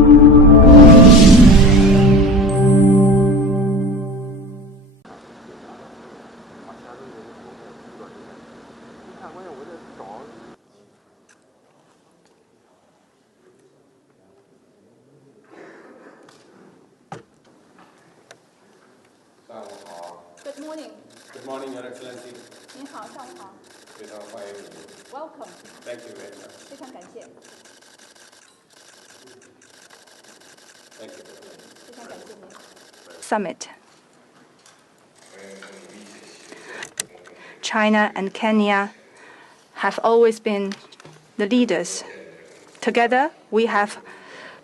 Good morning. Good morning, Your Excellency. 您好，上午好。非常欢迎你。Welcome. Thank you very much. 非常感谢。Thank you. 非常感谢您。Summit. China and Kenya have always been the leaders. Together, we have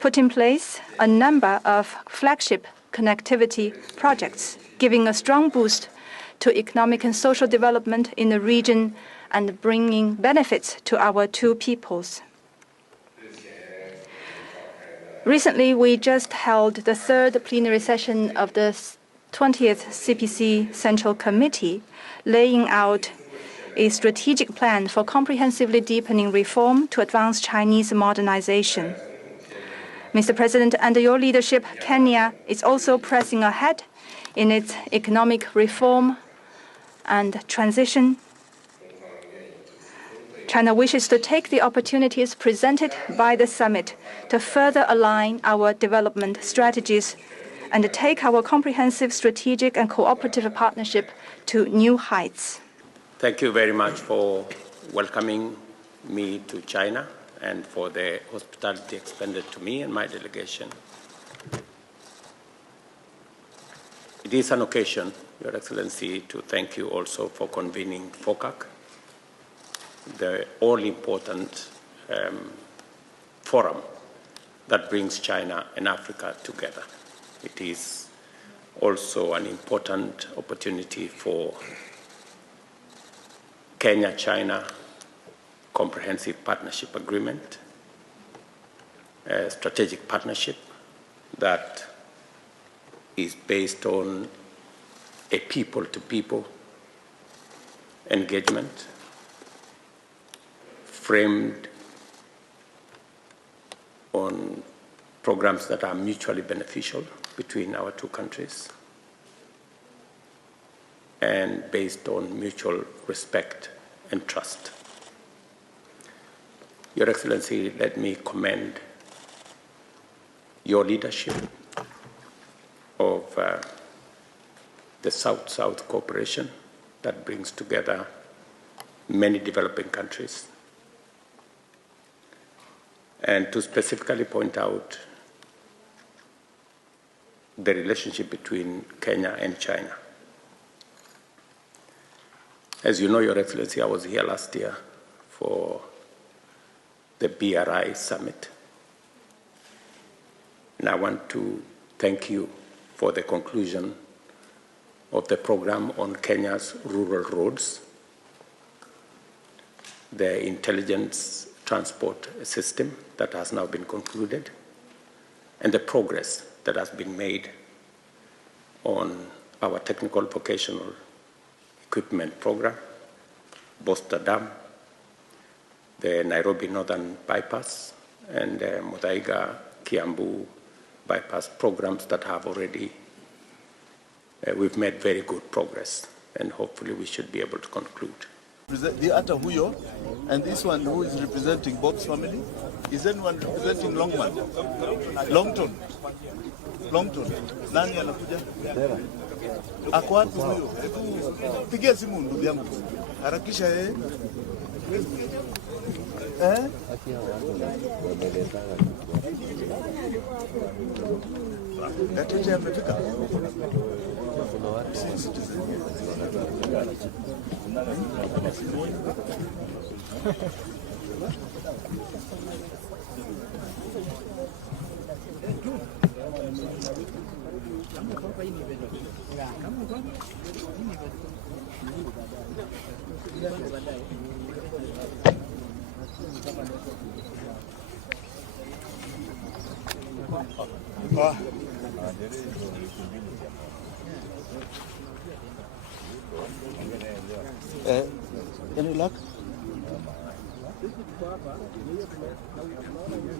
put in place a number of flagship connectivity projects, giving a strong boost to economic and social development in the region and bringing benefits to our two peoples. Recently, we just held the third plenary session of the 20th CPC Central Committee, laying out a strategic plan for comprehensively deepening reform to advance Chinese modernization. Mr. President, under your leadership, Kenya is also pressing ahead in its economic reform and transition. China wishes to take the opportunities presented by the summit to further align our development strategies and take our comprehensive strategic and cooperative partnership to new heights. Thank you very much for welcoming me to China and for the hospitality extended to me and my delegation. It is an occasion, Your Excellency, to thank you also for convening FOCAC, the all-important forum that brings China and Africa together. It is also an important opportunity for Kenya-China Comprehensive Partnership Agreement, a strategic partnership that is based on a people-to-people engagement framed on programs that are mutually beneficial between our two countries and based on mutual respect and trust. Your Excellency, let me commend your leadership of the South-South cooperation that brings together many developing countries, and to specifically point out the relationship between Kenya and China. As you know, Your Excellency, I was here last year for the BRI summit, and I want to thank you for the conclusion of the program on Kenya's rural roads, the intelligence transport system that has now been concluded, and the progress that has been made on our technical vocational equipment program, Boster Dam, the Nairobi Northern Bypass, and the Muthaiga-Kiambu bypass programs that have already, we've made very good progress, and hopefully we should be able to conclude. The other Huyo, and this one who is representing Bob's family, is anyone representing Longman? Longton? Longton? Nani anakuja? Ako wapi huyo? Pigia simu ndugu yangu. Harakisha yeye. Gatete amefika. Any luck?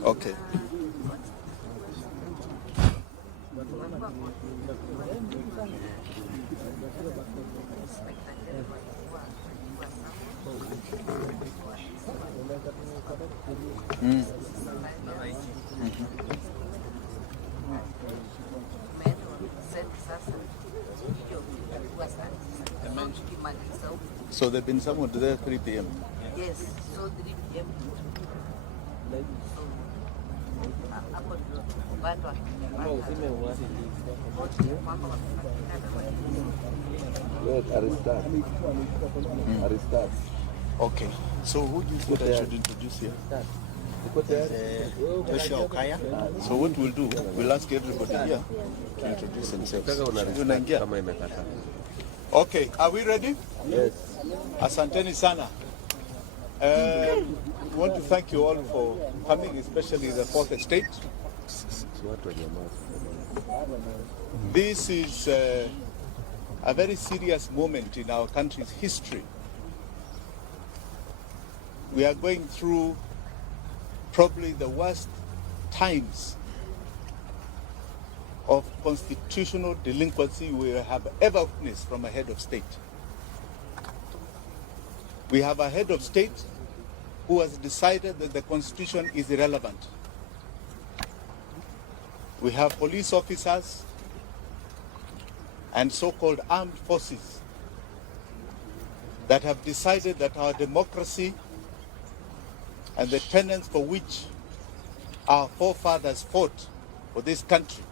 Okay. So they've been summoned there 3 p.m. Yes, so 3 p.m. Okay. So who do you think I should introduce here? So what we'll do, we'll ask everybody here to introduce themselves. Okay, are we ready? Yes. Asanteni sana. We want to thank you all for coming, especially the fourth estate. This is a very serious moment in our country's history. We are going through probably the worst times of constitutional delinquency we have ever witnessed from a head of state. We have a head of state who has decided that the constitution is irrelevant. We have police officers and so-called armed forces that have decided that our democracy and the tenets for which our forefathers fought for this country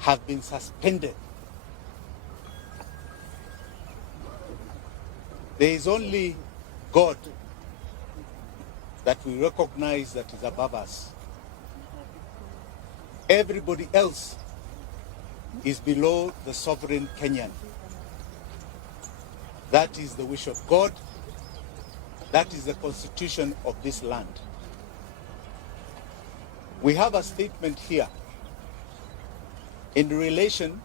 have been suspended. There is only God that we recognize that is above us. Everybody else is below the sovereign Kenyan. That is the wish of God. That is the constitution of this land. We have a statement here in relation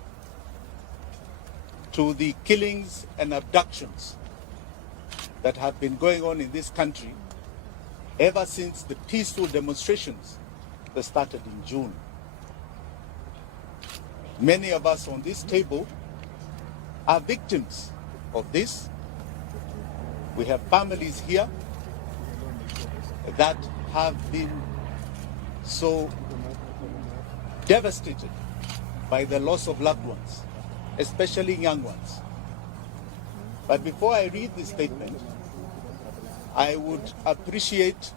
to the killings and abductions that have been going on in this country ever since the peaceful demonstrations that started in June. Many of us on this table are victims of this. We have families here that have been so devastated by the loss of loved ones, especially young ones. But before I read this statement, I would appreciate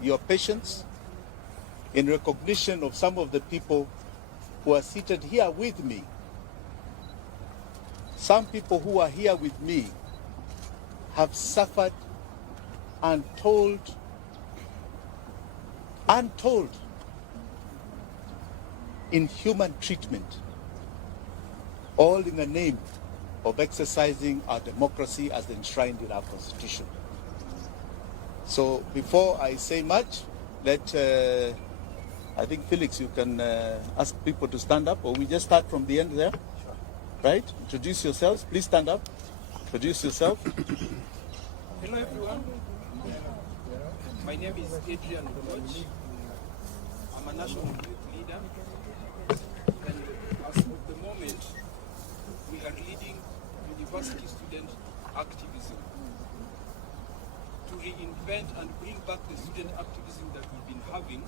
your patience in recognition of some of the people who are seated here with me. Some people who are here with me have suffered untold inhuman treatment, all in the name of exercising our democracy as enshrined in our constitution. So before I say much, I think Felix, you can ask people to stand up, or we just start from the end there, right? Introduce yourselves, please stand up, introduce yourself. Hello everyone, my name is Adrian Roach. I'm a national youth leader, and as of the moment, we are leading university student activism to reinvent and bring back the student activism that we've been having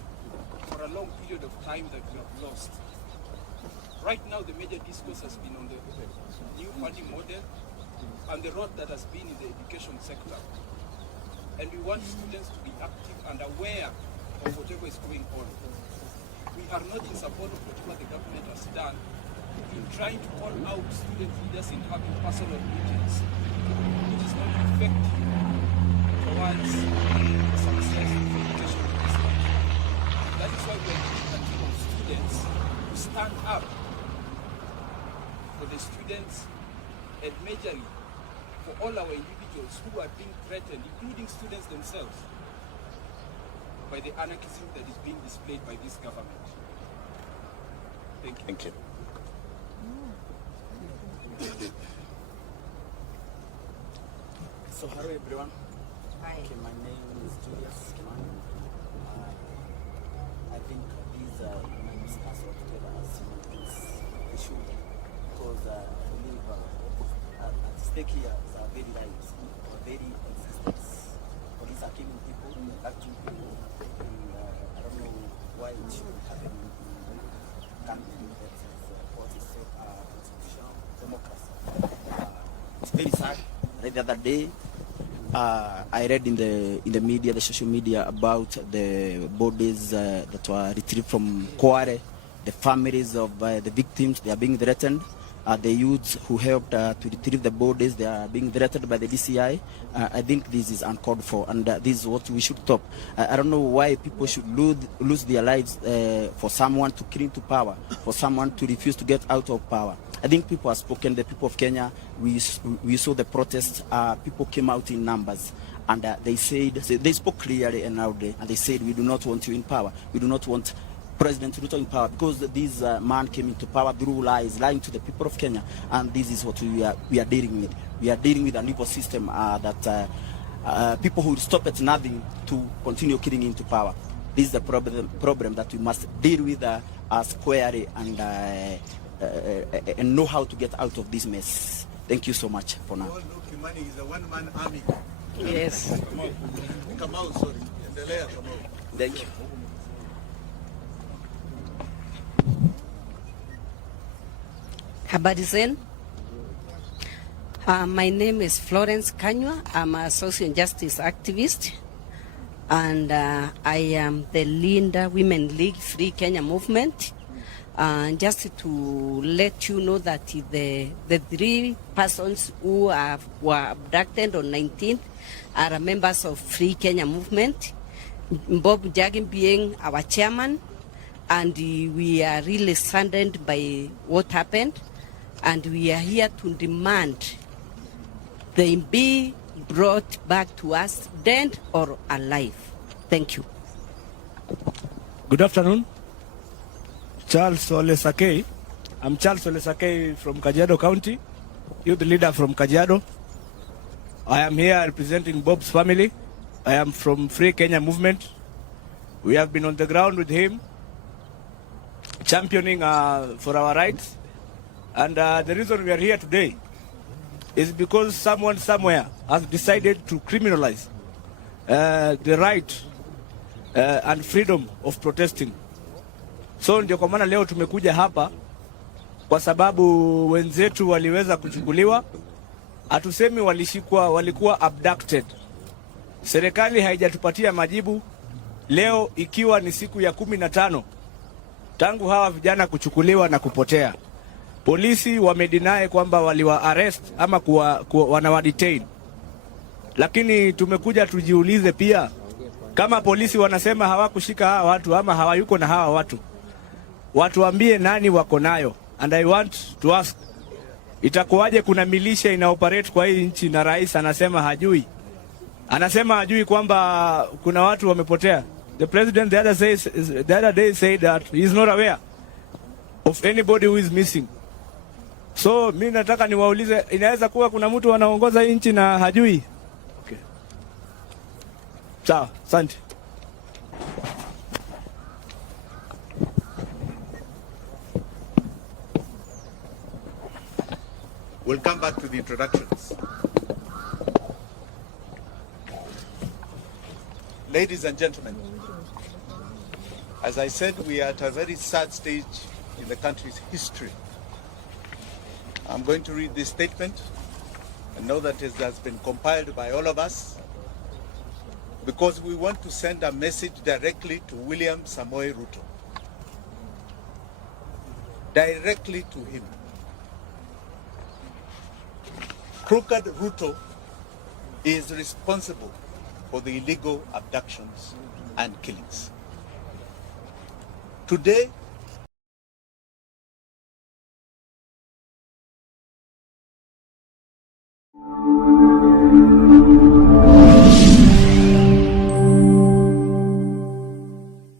for a long period of time that we have lost. Right now, the major discourse has been on the new funding model and the role that has been in the education sector. And we want students to be active and aware of whatever is going on. We are not in support of whatever the government has done in trying to call out student leaders in having personal meetings, which is not effective towards the success of education in this country. That is why we are giving a team of students to stand up for the students and majorly for all our individuals who are being threatened, including students themselves, by the anarchism that is being displayed by this government. Thank you. Thank you. So hello everyone. Hi. Okay, my name is Julius Kimani. I think these are my discuss of today. take here is our very lives, our very existence. Police are killing people, acting people, and I don't know why it should happen in a country that is what is so constitutional democracy. It's very sad. Right the other day, I read in the media, the social media, about the bodies that were retrieved from Kware, the families of the victims. They are being threatened. The youths who helped to retrieve the bodies, they are being threatened by the DCI. I think this is uncalled for, and this is what we should stop. I don't know why people should lose their lives for someone to cling to power, for someone to refuse to get out of power. I think people have spoken. The people of Kenya, we saw the protests. People came out in numbers, and they spoke clearly and loudly, and they said, we do not want you in power. We do not want President Ruto in power, because this man came into power through lies, lying to the people of Kenya, and this is what we are dealing with. We are dealing with an evil system that people who will stop at nothing to continue killing into power. This is the problem that we must deal with squarely and know how to get out of this mess. Thank you so much for now. Kimani is a one-man army. Yes. Kamau, sorry. Endelea, Kamau. Thank you. Habari zenu. My name is Florence Kanywa. I'm a social justice activist, and I am the Linda Women League Free Kenya movement. Just to let you know that the 3 persons who were abducted on 19th are members of Free Kenya movement. Bob Jagin being our chairman, and we are really saddened by what happened, and we are here to demand they be brought back to us, dead or alive. Thank you. Good afternoon. Charles Ole Sakei. I'm Charles Ole Sakei from Kajiado County, youth leader from Kajiado. I am here representing Bob's family. I am from Free Kenya movement. We have been on the ground with him, championing for our rights. And the reason we are here today is because someone somewhere has decided to criminalize the right and freedom of protesting. So ndio kwa maana leo tumekuja hapa kwa sababu wenzetu waliweza kuchukuliwa. Hatusemi walishikwa, walikuwa abducted. Serikali haijatupatia majibu leo, ikiwa ni siku ya 15 tangu hawa vijana kuchukuliwa na kupotea. Polisi wamedinae kwamba waliwa arrest ama wanawa detain. Lakini tumekuja tujiulize pia, kama polisi wanasema hawakushika hawa watu ama hawayuko na hawa watu, watuambie nani wako nayo. And I want to ask, itakuwaje kuna militia ina operate kwa hii nchi na rais anasema hajui? Anasema hajui kwamba kuna watu wamepotea. The president the other day said that he is not aware of anybody who is missing. So mimi nataka niwaulize, inaweza kuwa kuna mtu anaongoza hii nchi na hajui? Okay. Sawa, asante. We'll come back to the introductions. Ladies and gentlemen, as I said, we are at a very sad stage in the country's history. I'm going to read this statement. I know that it has been compiled by all of us because we want to send a message directly to William Samoei Ruto. Directly to him. Crooked Ruto is responsible for the illegal abductions and killings. Today,